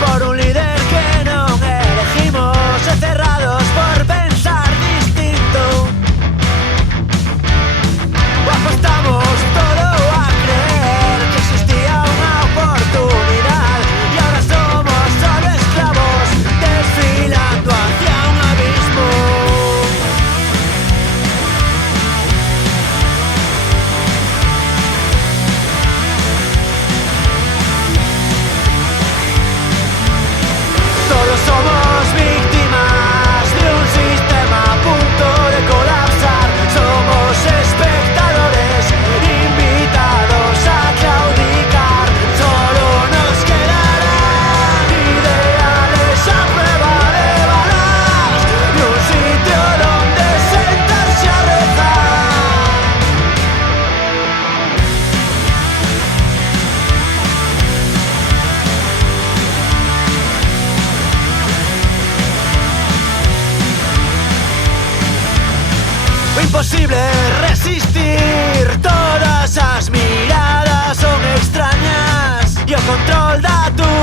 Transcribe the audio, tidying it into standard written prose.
por un líder que non elegimos, encerrados por pensar distinto. O apostamos todo a creer que existía unha oportunidad y ahora somos solo esclavos desfilando hacia un abismo. Todos somos víctimas de un sistema a punto de colapsar. Somos espectadores invitados a claudicar. Solo nos quedarán ideales a prueba de balas y un sitio donde sentarse a rezar. Imposible resistir, todas as miradas son extrañas y o control da tu